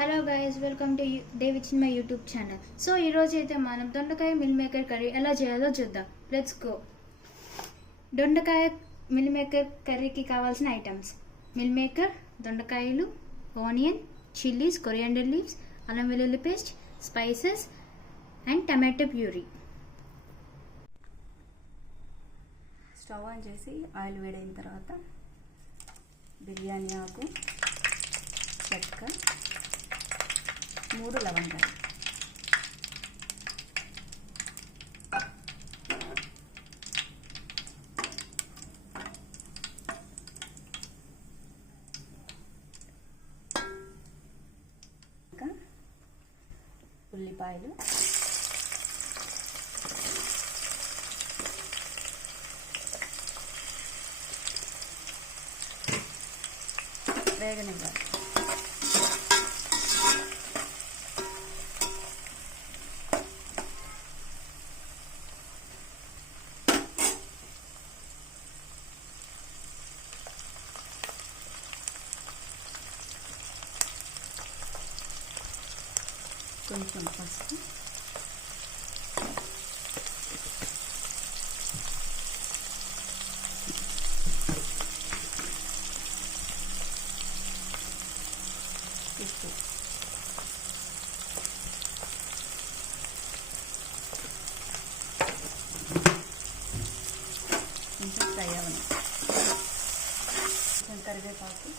Hello guys, welcome to day with my YouTube channel. So ఈరోజు అయితే మనం దొండకాయ మిల్ మేకర్ కర్రీ ఎలా చేయాలో చూద్దాం. Let's go. దొండకాయ మిల్ మేకర్ కర్రీకి కావాల్సిన ఐటమ్స్: మిల్ మేకర్, దొండకాయలు, ఆనియన్, చిల్లీస్, కొరియాండర్ లీవ్స్, అల్లం వెల్లుల్లి paste, spices and tomato puree. Stove on చేసి ఆయిల్ వేడైన తర్వాత బిర్యానీ ఆకు, చెక్క, 3 లవంగాలు, ఉల్లిపాయలు, వేగనివ్వాలి. కొంచెం పసుపు, ఉప్పు, కొంచెం ఫ్రై అవ్వను, కొంచెం కరివేపాకు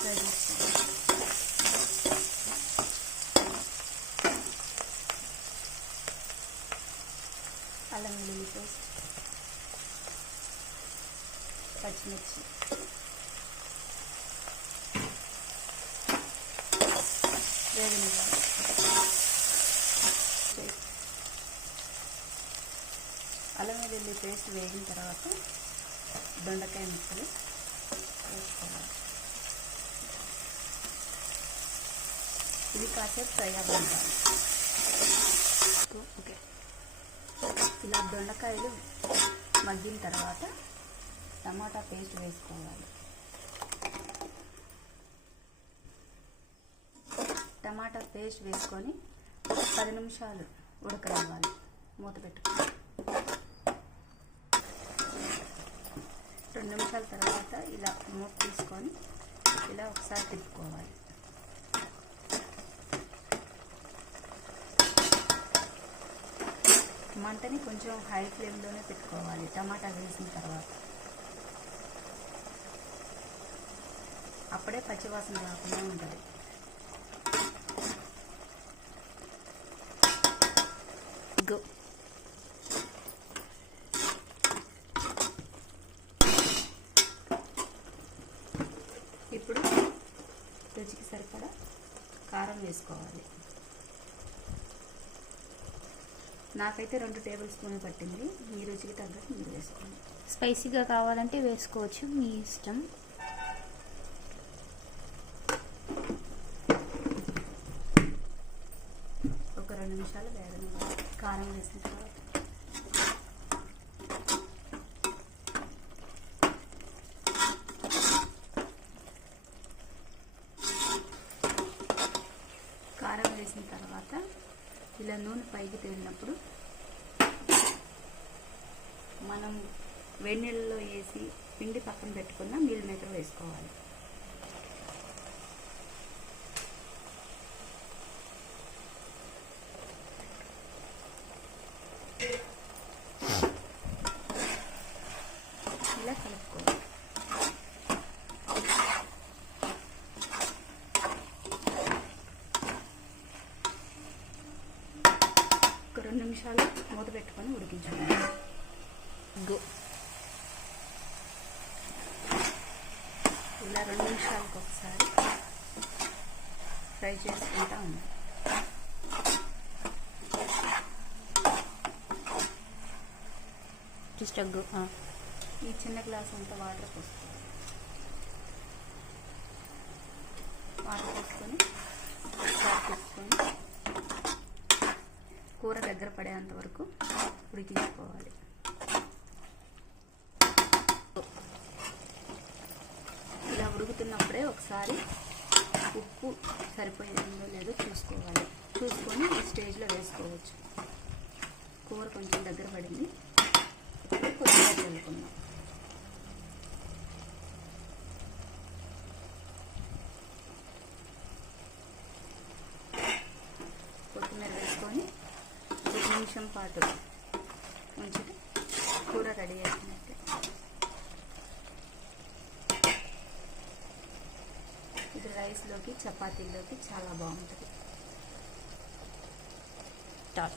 ఫ్రై చేసుకోవాలి. అల్లం వెల్లుల్లి పేస్ట్, పచ్చిమిర్చి, వేగనివ్వాలి. అల్లం వెల్లుల్లి పేస్ట్ వేగిన తర్వాత దొండకాయ ముక్కలు వేసుకోవాలి. ఇది కాసేపు ఫ్రై అవ్వాలి. ఓకే, ఇలా దొండకాయలు మగ్గిన తర్వాత టమాటా పేస్ట్ వేసుకోవాలి. టమాటా పేస్ట్ వేసుకొని 10 నిమిషాలు ఉడకనివ్వాలి. మూత పెట్టుకోవాలి. 2 నిమిషాల తర్వాత ఇలా మూత తీసుకొని ఇలా ఒకసారి తిప్పుకోవాలి. మంటని కొంచెం హై ఫ్లేమ్లోనే పెట్టుకోవాలి. టమాటా వేసిన తర్వాత అప్పుడే పచ్చివాసన రాకుండా ఉంటుంది. గో. ఇప్పుడు రుచికి సరిపడా కారం వేసుకోవాలి. నాకైతే 2 టేబుల్ స్పూన్లు పట్టింది. మీ రుచికి తగ్గట్టు మీరు వేసుకోండి. స్పైసీగా కావాలంటే వేసుకోవచ్చు, మీ ఇష్టం. ఒక 2 నిమిషాలు వేగనివ్వాలి. కారం వేసిన తర్వాత ఇలా నూనె పైకి తేలినప్పుడు మనం వేడి నీళ్ళలో వేసి పిండి పక్కన పెట్టుకున్న మిల్ మేకర్ వేసుకోవాలి. ఇలా కలుపుకోవాలి. ఒక 2 నిమిషాలు మూత పెట్టుకొని ఉడికించుకోవాలి. ఇలా 2 నిమిషాలకు ఒకసారి ఫ్రై చేసుకుంటా ఉండాలి. ఈ చిన్న గ్లాస్ అంతా వాటర్ పోసుకోవాలి. వాటర్ పోసుకొని కూర దగ్గర పడేంత వరకు ఉడికించుకోవాలి. ఇలా ఉడుకుతున్నప్పుడే ఒకసారి ఉప్పు సరిపోయిందో లేదో చూసుకోవాలి. చూసుకొని ఈ స్టేజ్లో వేసుకోవచ్చు. కూర కొంచెం దగ్గర పడింది. ఇప్పుడు కొత్తిమీర చల్లుకుందాం. కొత్తిమీర వేసుకొని 1 నిమిషం పాటు ఉంచితే కూర రెడీ అయినట్టే. ఇది రైస్లోకి చపాతీలోకి చాలా బాగుంటుంది. Top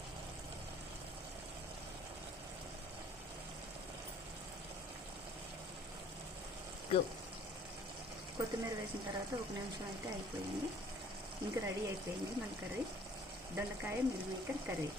go. కొత్తిమీర వేసిన తర్వాత 1 నిమిషం అయితే అయిపోయింది. ఇంకా రెడీ అయిపోయింది మన కర్రీ, దొండకాయ మిల్ మేకర్ కర్రీ.